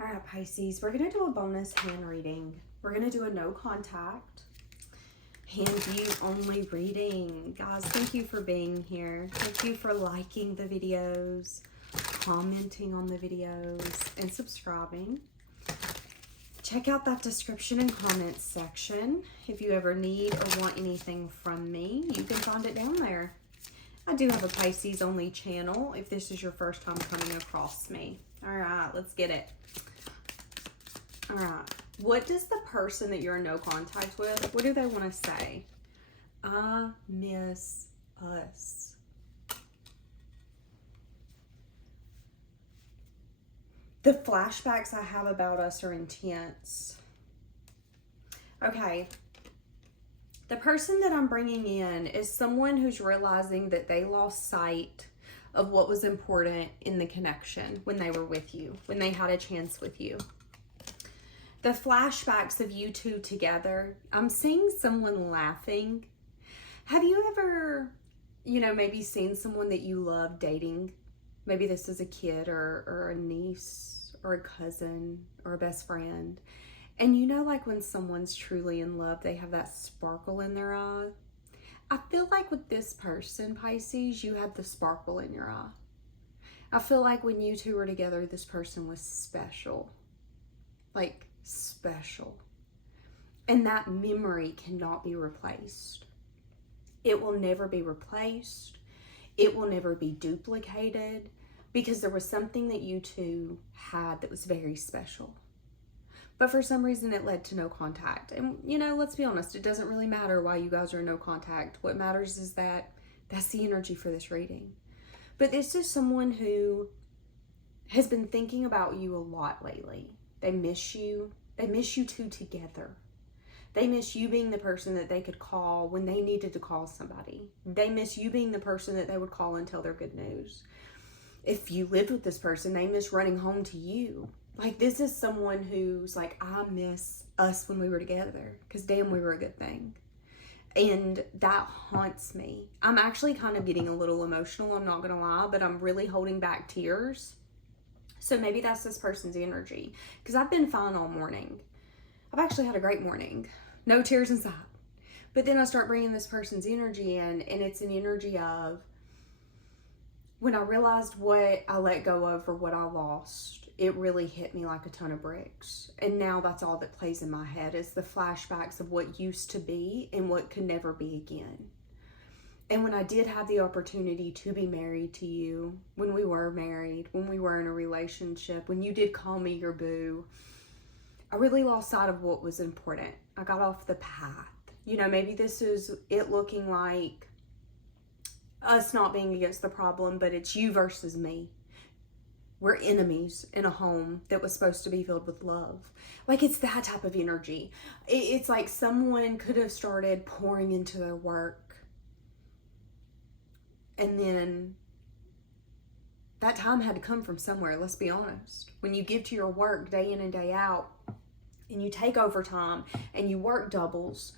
All right, Pisces, we're going to do a bonus hand reading. We're going to do a no contact, hand view only reading. Guys, thank you for being here. Thank you for liking the videos, commenting on the videos, and subscribing. Check out that description and comments section. If you ever need or want anything from me, you can find it down there. I do have a Pisces only channel if this is your first time coming across me. All right, let's get it. All right, what does the person that you're in no contact with, what do they want to say? I miss us. The flashbacks I have about us are intense. Okay. The person that I'm bringing in is someone who's realizing that they lost sight of what was important in the connection when they were with you, when they had a chance with you. The flashbacks of you two together, I'm seeing someone laughing. Have you ever, maybe seen someone that you love dating? Maybe this is a kid or a niece or a cousin or a best friend. And like when someone's truly in love, they have that sparkle in their eye. I feel like with this person, Pisces, you had the sparkle in your eye. I feel like when you two were together, this person was special. Like, special. And that memory cannot be replaced. It will never be replaced. It will never be duplicated because there was something that you two had that was very special. But for some reason it led to no contact. And let's be honest, it doesn't really matter why you guys are in no contact. What matters is that that's the energy for this reading. But this is someone who has been thinking about you a lot lately. They miss you. They miss you two together. They miss you being the person that they could call when they needed to call somebody. They miss you being the person that they would call and tell their good news. If you lived with this person, they miss running home to you. Like, this is someone who's like, I miss us when we were together because damn, we were a good thing. And that haunts me. I'm actually kind of getting a little emotional, I'm not gonna lie, but I'm really holding back tears. So maybe that's this person's energy because I've been fine all morning. I've actually had a great morning. No tears inside. But then I start bringing this person's energy in, and it's an energy of when I realized what I let go of or what I lost, it really hit me like a ton of bricks. And now that's all that plays in my head is the flashbacks of what used to be and what could never be again. And when I did have the opportunity to be married to you, when we were married, when we were in a relationship, when you did call me your boo, I really lost sight of what was important. I got off the path. Maybe this is it looking like us not being against the problem, but it's you versus me. We're enemies in a home that was supposed to be filled with love. Like, it's that type of energy. It's like someone could have started pouring into their work, and then that time had to come from somewhere, let's be honest. When you give to your work day in and day out, and you take overtime, and you work doubles,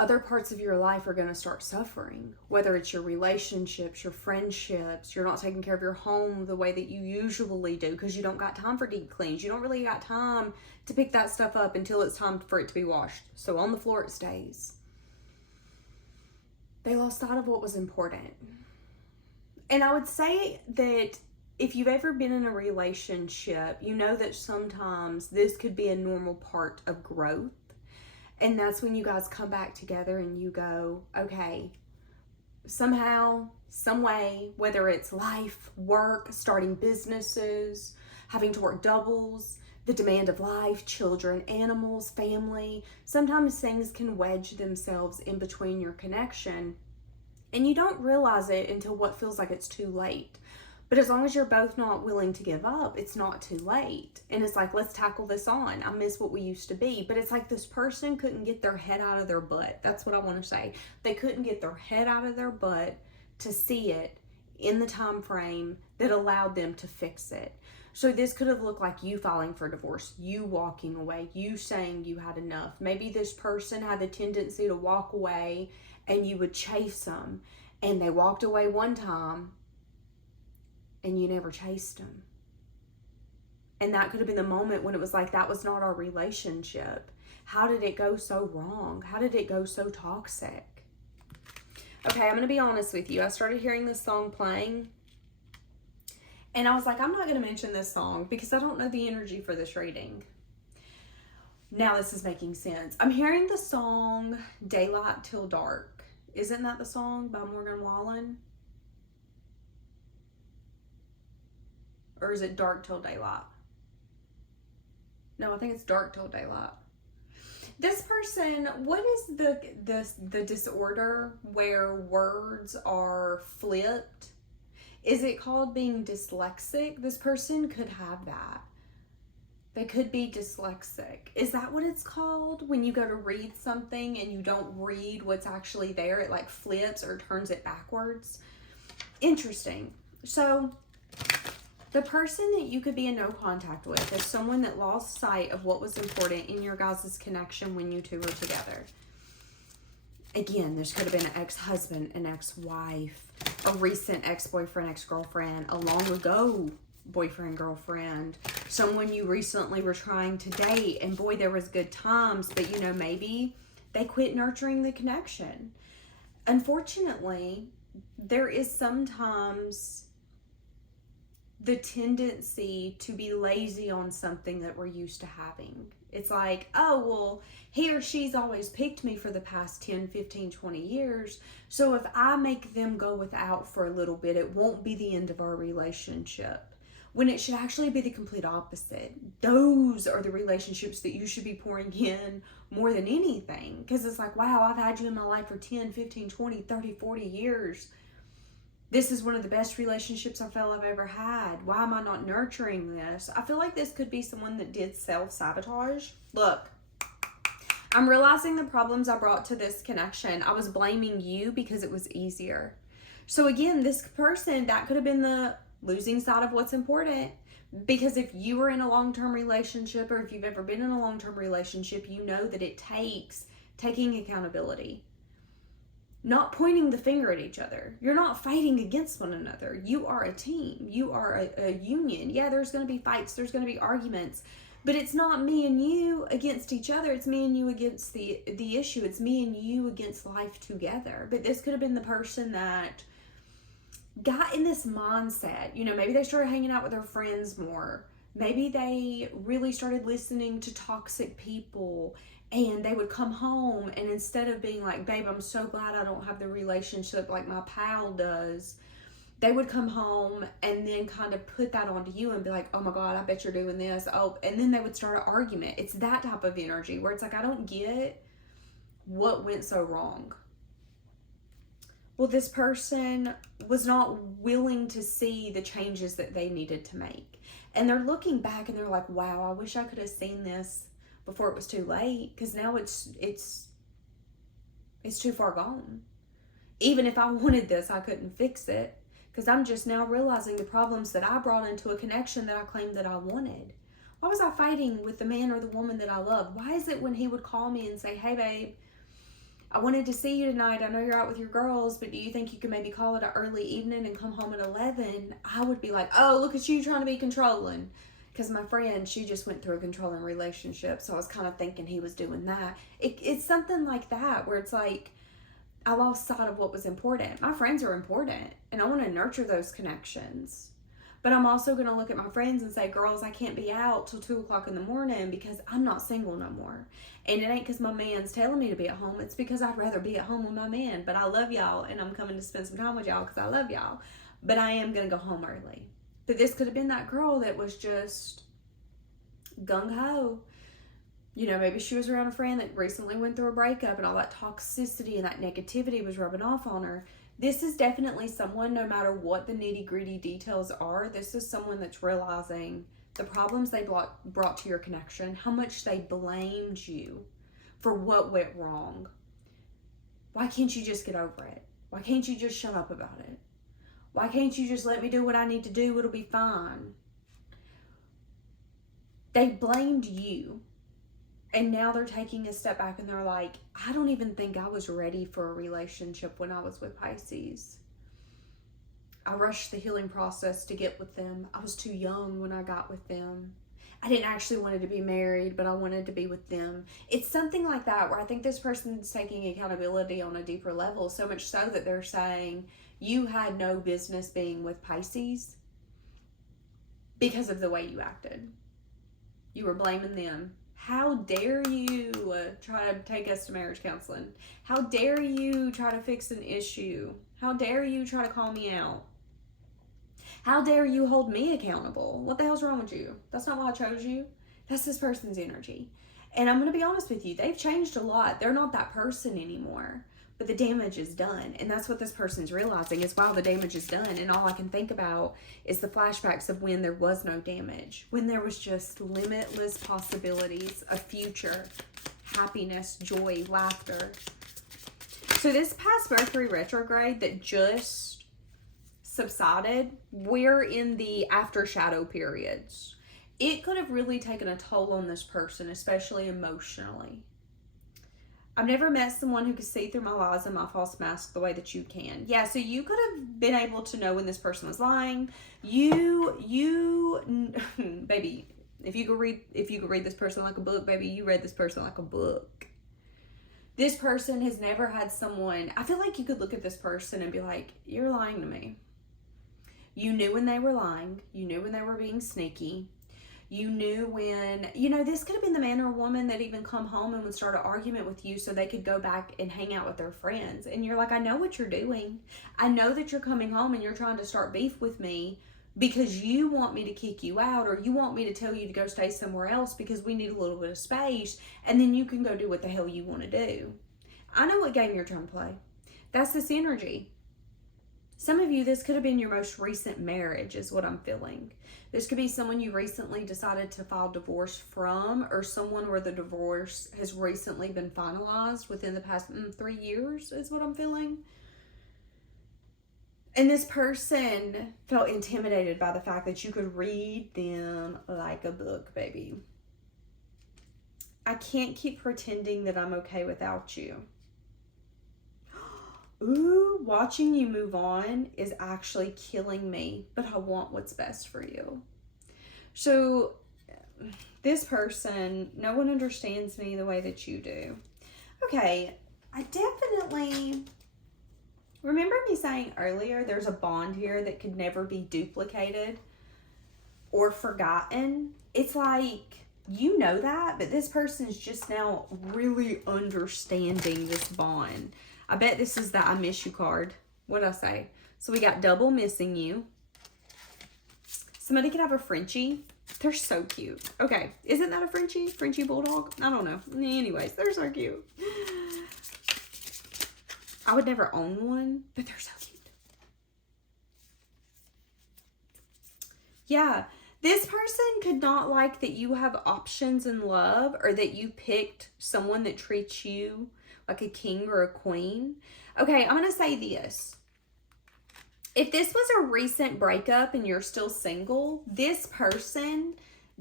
other parts of your life are going to start suffering. Whether it's your relationships, your friendships, you're not taking care of your home the way that you usually do because you don't got time for deep cleans. You don't really got time to pick that stuff up until it's time for it to be washed. So on the floor it stays. They lost sight of what was important. And I would say that if you've ever been in a relationship, you know that sometimes this could be a normal part of growth. And that's when you guys come back together and you go, okay, somehow, some way, whether it's life, work, starting businesses, having to work doubles, the demand of life, children, animals, family, sometimes things can wedge themselves in between your connection. And you don't realize it until what feels like it's too late. But as long as you're both not willing to give up, it's not too late. And it's like, let's tackle this on. I miss what we used to be. But it's like this person couldn't get their head out of their butt. That's what I want to say. They couldn't get their head out of their butt to see it in the time frame that allowed them to fix it. So this could have looked like you filing for divorce, you walking away, you saying you had enough. Maybe this person had the tendency to walk away and you would chase them. And they walked away one time and you never chased them. And that could have been the moment when it was like, that was not our relationship. How did it go so wrong? How did it go so toxic? Okay, I'm going to be honest with you. I started hearing this song playing, and I was like, I'm not going to mention this song because I don't know the energy for this reading. Now this is making sense. I'm hearing the song Daylight Till Dark. Isn't that the song by Morgan Wallen? Or is it Dark Till Daylight? No, I think it's Dark Till Daylight. This person, what is the disorder where words are flipped? Is it called being dyslexic? This person could have that. They could be dyslexic. Is that what it's called? When you go to read something and you don't read what's actually there, it like flips or turns it backwards. Interesting. So the person that you could be in no contact with is someone that lost sight of what was important in your guys' connection when you two were together. Again, this could have been an ex-husband, an ex-wife, a recent ex-boyfriend, ex-girlfriend, a long ago boyfriend, girlfriend, someone you recently were trying to date, and boy, there was good times, but you know, maybe they quit nurturing the connection. Unfortunately, there is sometimes the tendency to be lazy on something that we're used to having. It's like, oh, well, he or she's always picked me for the past 10, 15, 20 years. So if I make them go without for a little bit, it won't be the end of our relationship. When it should actually be the complete opposite. Those are the relationships that you should be pouring in more than anything. Because it's like, wow, I've had you in my life for 10, 15, 20, 30, 40 years. This is one of the best relationships I feel I've ever had. Why am I not nurturing this? I feel like this could be someone that did self-sabotage. Look, I'm realizing the problems I brought to this connection. I was blaming you because it was easier. So again, this person, that could have been the losing side of what's important. Because if you were in a long-term relationship, or if you've ever been in a long-term relationship, you know that it takes taking accountability. Not pointing the finger at each other. You're not fighting against one another. You are a team. You are a union. Yeah, there's going to be fights. There's going to be arguments. But it's not me and you against each other. It's me and you against the issue. It's me and you against life together. But this could have been the person that got in this mindset. You know, maybe they started hanging out with their friends more. Maybe they really started listening to toxic people. And they would come home, and instead of being like, babe, I'm so glad I don't have the relationship like my pal does, they would come home and then kind of put that onto you and be like, oh my God, I bet you're doing this. Oh, and then they would start an argument. It's that type of energy where it's like, I don't get what went so wrong. Well, this person was not willing to see the changes that they needed to make. And they're looking back and they're like, wow, I wish I could have seen this before it was too late, because now it's too far gone. Even if I wanted this, I couldn't fix it, because I'm just now realizing the problems that I brought into a connection that I claimed that I wanted. Why was I fighting with the man or the woman that I love? Why is it when he would call me and say, hey babe, I wanted to see you tonight, I know you're out with your girls, but do you think you could maybe call it an early evening and come home at 11? I would be like, oh, look at you trying to be controlling. Because my friend, she just went through a controlling relationship, so I was kind of thinking he was doing that. It's something like that, where it's like, I lost sight of what was important. My friends are important, and I want to nurture those connections. But I'm also going to look at my friends and say, girls, I can't be out till 2 o'clock in the morning because I'm not single no more. And it ain't because my man's telling me to be at home. It's because I'd rather be at home with my man. But I love y'all, and I'm coming to spend some time with y'all because I love y'all. But I am going to go home early. But this could have been that girl that was just gung-ho. You know, maybe she was around a friend that recently went through a breakup and all that toxicity and that negativity was rubbing off on her. This is definitely someone, no matter what the nitty-gritty details are, this is someone that's realizing the problems they brought to your connection, how much they blamed you for what went wrong. Why can't you just get over it? Why can't you just shut up about it? Why can't you just let me do what I need to do? It'll be fine. They blamed you. And now they're taking a step back and they're like, I don't even think I was ready for a relationship when I was with Pisces. I rushed the healing process to get with them. I was too young when I got with them. I didn't actually want to be married, but I wanted to be with them. It's something like that where I think this person's taking accountability on a deeper level, so much so that they're saying, you had no business being with Pisces because of the way you acted. You were blaming them. How dare you try to take us to marriage counseling? How dare you try to fix an issue? How dare you try to call me out? How dare you hold me accountable? What the hell's wrong with you? That's not why I chose you. That's this person's energy. And I'm going to be honest with you. They've changed a lot. They're not that person anymore. But the damage is done. And that's what this person's realizing is, wow, the damage is done. And all I can think about is the flashbacks of when there was no damage. When there was just limitless possibilities of future, happiness, joy, laughter. So this past Mercury retrograde that just subsided, we're in the after shadow periods. It could have really taken a toll on this person, especially emotionally. I've never met someone who could see through my lies and my false mask the way that you can. Yeah, so you could have been able to know when this person was lying. Baby, if you could read this person like a book, baby, you read this person like a book. This person has never had someone, I feel like you could look at this person and be like, you're lying to me. You knew when they were lying. You knew when they were being sneaky. You knew when, this could have been the man or woman that even come home and would start an argument with you so they could go back and hang out with their friends. And you're like, I know what you're doing. I know that you're coming home and you're trying to start beef with me because you want me to kick you out, or you want me to tell you to go stay somewhere else because we need a little bit of space, and then you can go do what the hell you want to do. I know what game you're trying to play. That's this energy. Some of you, this could have been your most recent marriage is what I'm feeling. This could be someone you recently decided to file divorce from, or someone where the divorce has recently been finalized within the past 3 years is what I'm feeling. And this person felt intimidated by the fact that you could read them like a book, baby. I can't keep pretending that I'm okay without you. Ooh, watching you move on is actually killing me, but I want what's best for you. So this person, no one understands me the way that you do. Okay, I definitely remember me saying earlier there's a bond here that could never be duplicated or forgotten. It's like, you know that, but this person's just now really understanding this bond. I bet this is the I miss you card. What'd I say? So we got double missing you. Somebody could have a Frenchie. They're so cute. Okay, isn't that a Frenchie? Frenchie bulldog? I don't know. Anyways, they're so cute. I would never own one, but they're so cute. Yeah, this person could not like that you have options in love, or that you picked someone that treats you like a king or a queen. Okay, I'm going to say this. If this was a recent breakup and you're still single, this person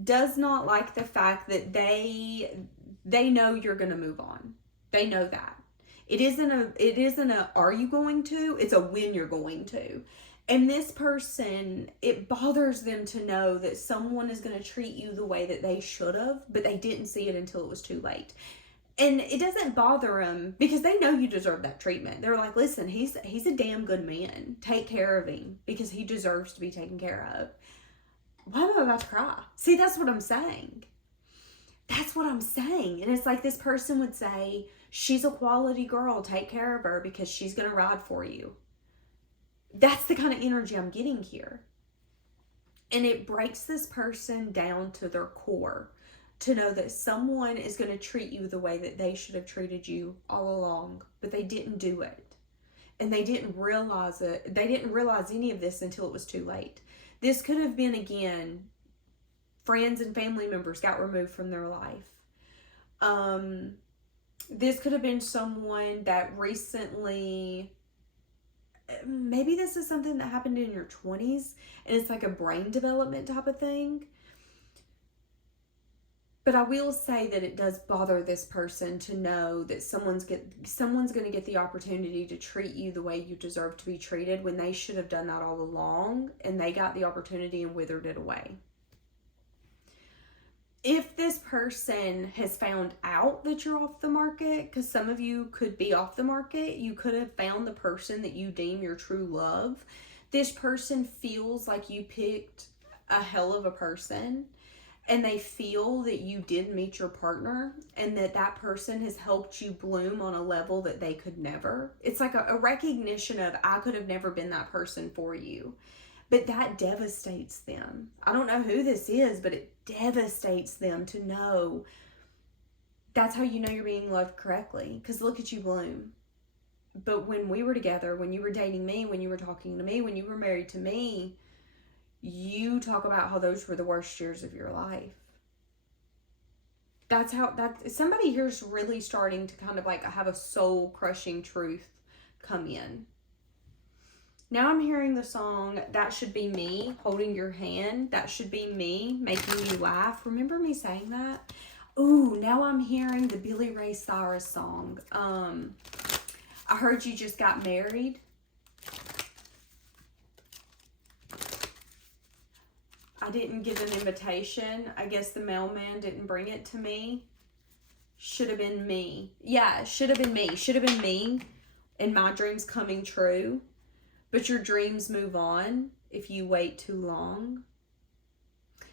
does not like the fact that they know you're going to move on. They know that. It isn't a are you going to? It's a when you're going to. And this person, it bothers them to know that someone is going to treat you the way that they should have, but they didn't see it until it was too late. And it doesn't bother them because they know you deserve that treatment. They're like, listen, he's a damn good man. Take care of him because he deserves to be taken care of. Why am I about to cry? See, that's what I'm saying. That's what I'm saying. And it's like this person would say, she's a quality girl. Take care of her because she's going to ride for you. That's the kind of energy I'm getting here. And it breaks this person down to their core to know that someone is going to treat you the way that they should have treated you all along, but they didn't do it. And they didn't realize it. They didn't realize any of this until it was too late. This could have been, again, friends and family members got removed from their life. This could have been someone that recently, maybe this is something that happened in your 20s and it's like a brain development type of thing. But I will say that it does bother this person to know that someone's going to get the opportunity to treat you the way you deserve to be treated when they should have done that all along, and they got the opportunity and withered it away. this person has found out that you're off the market, because some of you could be off the market. You could have found the person that you deem your true love. This person feels like you picked a hell of a person, and they feel that you did meet your partner, and that person has helped you bloom on a level that they could never. It's like a recognition of, I could have never been that person for you. But that devastates them. I don't know who this is, but it devastates them to know that's how you know you're being loved correctly. Because look at you bloom. But when we were together, when you were dating me, when you were talking to me, when you were married to me, you talk about how those were the worst years of your life. That's how, somebody here's really starting to kind of like have a soul crushing truth come in. Now I'm hearing the song, That Should Be Me, holding your hand. That should be me, making you laugh. Remember me saying that? Ooh, now I'm hearing the Billy Ray Cyrus song. I heard you just got married. I didn't get an invitation. I guess the mailman didn't bring it to me. Should have been me. Yeah, should have been me. Should have been me. And my dreams coming true. But your dreams move on if you wait too long.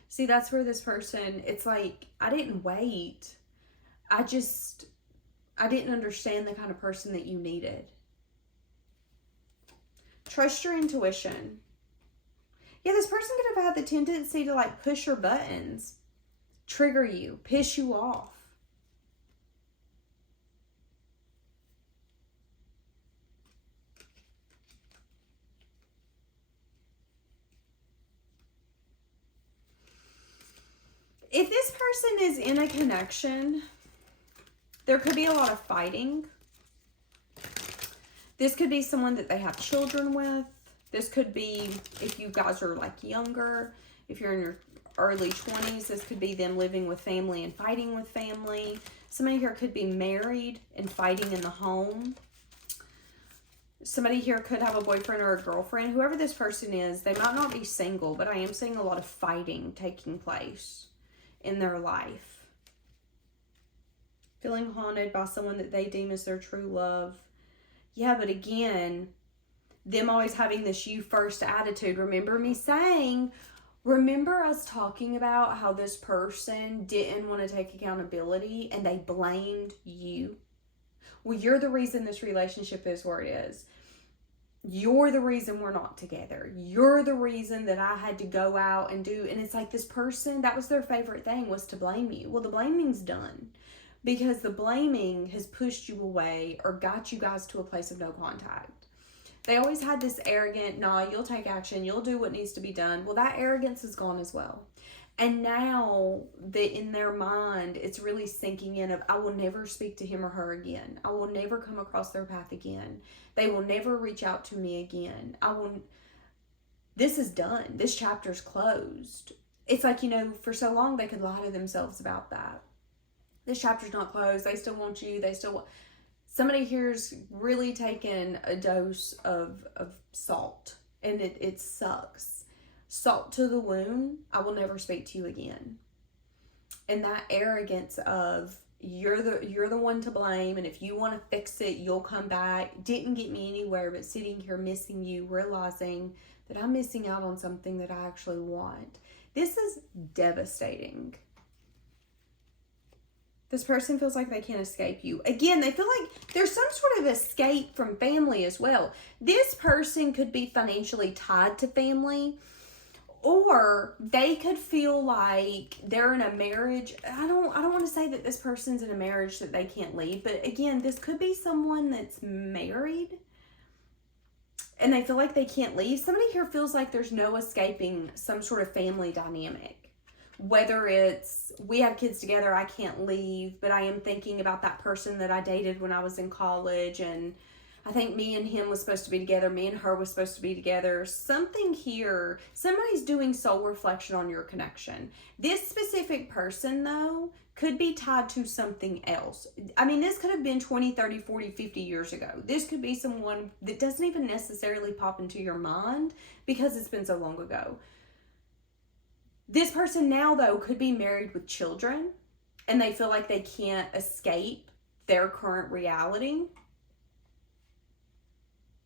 See, that's where this person, it's like, I didn't wait. I didn't understand the kind of person that you needed. Trust your intuition. Yeah, this person could have had the tendency to like push your buttons, trigger you, piss you off. If this person is in a connection, there could be a lot of fighting. This could be someone that they have children with. This could be, if you guys are like younger, if you're in your early 20s, this could be them living with family and fighting with family. Somebody here could be married and fighting in the home. Somebody here could have a boyfriend or a girlfriend. Whoever this person is, they might not be single, but I am seeing a lot of fighting taking place in their life. Feeling haunted by someone that they deem as their true love. Yeah, but again, them always having this you first attitude. Remember us talking about how this person didn't want to take accountability and they blamed you? Well, you're the reason this relationship is where it is. You're the reason we're not together. You're the reason that I had to go out and do. And it's like this person, that was their favorite thing, was to blame you. Well, the blaming's done. Because the blaming has pushed you away or got you guys to a place of no contact. They always had this arrogant, nah, you'll take action, you'll do what needs to be done. Well, that arrogance is gone as well. And now that in their mind, it's really sinking in of, I will never speak to him or her again. I will never come across their path again. They will never reach out to me again. This is done. This chapter's closed. It's like, for so long they could lie to themselves about that. This chapter's not closed. They still want you. Somebody here's really taken a dose of salt, and it sucks. Salt to the wound. I will never speak to you again. And that arrogance of you're the one to blame, and if you want to fix it, you'll come back, didn't get me anywhere, but sitting here missing you, realizing that I'm missing out on something that I actually want. This is devastating. This person feels like they can't escape you. Again, they feel like there's some sort of escape from family as well. This person could be financially tied to family, or they could feel like they're in a marriage. I don't want to say that this person's in a marriage that they can't leave, but again, this could be someone that's married and they feel like they can't leave. Somebody here feels like there's no escaping some sort of family dynamic. Whether it's, we have kids together, I can't leave, but I am thinking about that person that I dated when I was in college, and I think me and him was supposed to be together, me and her was supposed to be together. Something here, somebody's doing soul reflection on your connection. This specific person, though, could be tied to something else. I mean, this could have been 20, 30, 40, 50 years ago. This could be someone that doesn't even necessarily pop into your mind because it's been so long ago. This person now, though, could be married with children. and they feel like they can't escape their current reality.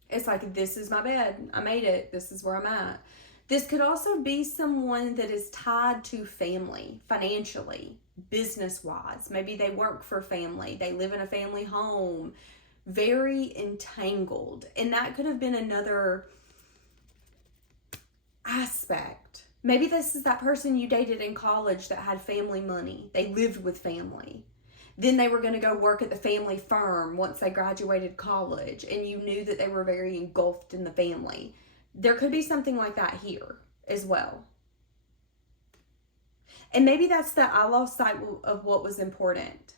It's like, this is my bed. I made it. This is where I'm at. This could also be someone that is tied to family financially, business-wise. Maybe they work for family. They live in a family home. Very entangled. And that could have been another aspect. Maybe this is that person you dated in college that had family money. They lived with family. Then they were going to go work at the family firm once they graduated college, and you knew that they were very engulfed in the family. There could be something like that here as well. And maybe that's that I lost sight of what was important.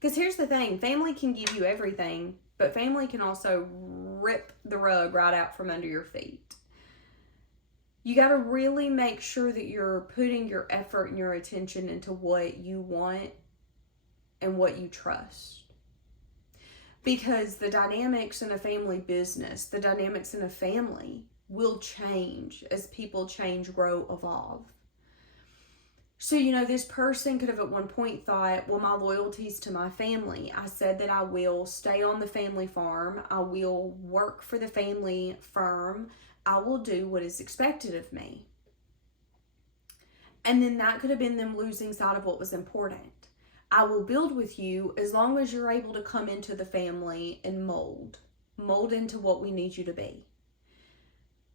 Because here's the thing, family can give you everything, but family can also rip the rug right out from under your feet. You got to really make sure that you're putting your effort and your attention into what you want and what you trust. Because the dynamics in a family business, the dynamics in a family will change as people change, grow, evolve. So, this person could have at one point thought, well, my loyalty's to my family. I said that I will stay on the family farm. I will work for the family firm. I will do what is expected of me. And then that could have been them losing sight of what was important. I will build with you as long as you're able to come into the family and mold into what we need you to be.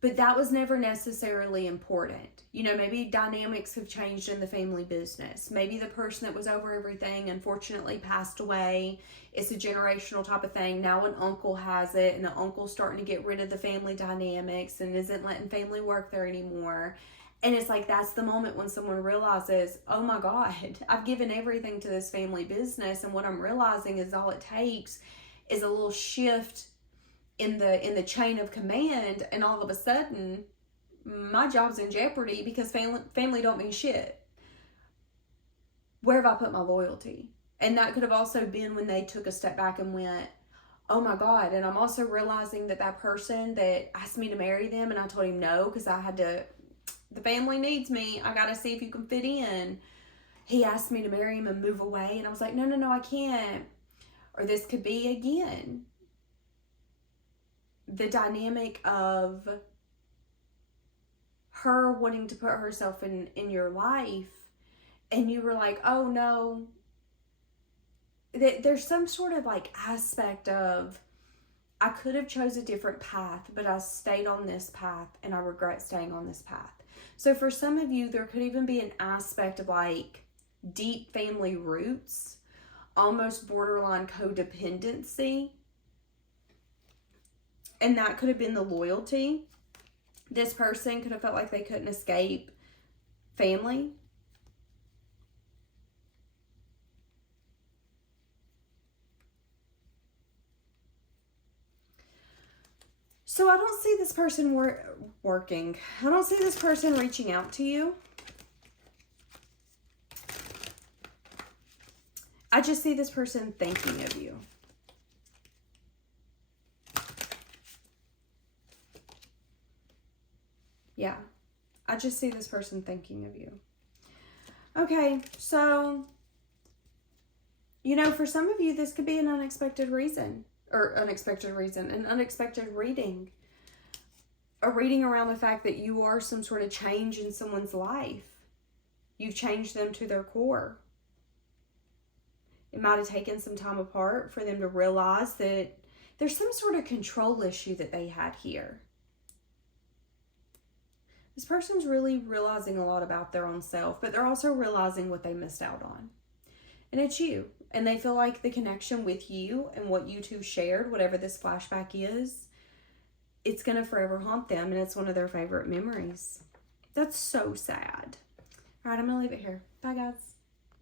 But that was never necessarily important. Maybe dynamics have changed in the family business. Maybe the person that was over everything unfortunately passed away. It's a generational type of thing. Now an uncle has it, and the uncle's starting to get rid of the family dynamics and isn't letting family work there anymore. And it's like, that's the moment when someone realizes, oh my God, I've given everything to this family business, and what I'm realizing is all it takes is a little shift in the chain of command, and all of a sudden my job's in jeopardy because family don't mean shit. Where have I put my loyalty? And that could have also been when they took a step back and went, oh my God. And I'm also realizing that person that asked me to marry them, and I told him no because the family needs me. I got to see if you can fit in. He asked me to marry him and move away, and I was like, no, I can't. Or this could be, again, the dynamic of her wanting to put herself in your life, and you were like, oh no. There's some sort of aspect of, I could have chose a different path, but I stayed on this path and I regret staying on this path. So for some of you, there could even be an aspect of deep family roots, almost borderline codependency. And that could have been the loyalty. This person could have felt like they couldn't escape family. So I don't see this person working. I don't see this person reaching out to you. I just see this person thinking of you. Yeah, I just see this person thinking of you. Okay, so, for some of you, this could be an unexpected reason. An unexpected reading. A reading around the fact that you are some sort of change in someone's life. You've changed them to their core. It might have taken some time apart for them to realize that there's some sort of control issue that they had here. This person's really realizing a lot about their own self, but they're also realizing what they missed out on. And it's you. And they feel like the connection with you and what you two shared, whatever this flashback is, it's going to forever haunt them, and it's one of their favorite memories. That's so sad. All right, I'm going to leave it here. Bye, guys.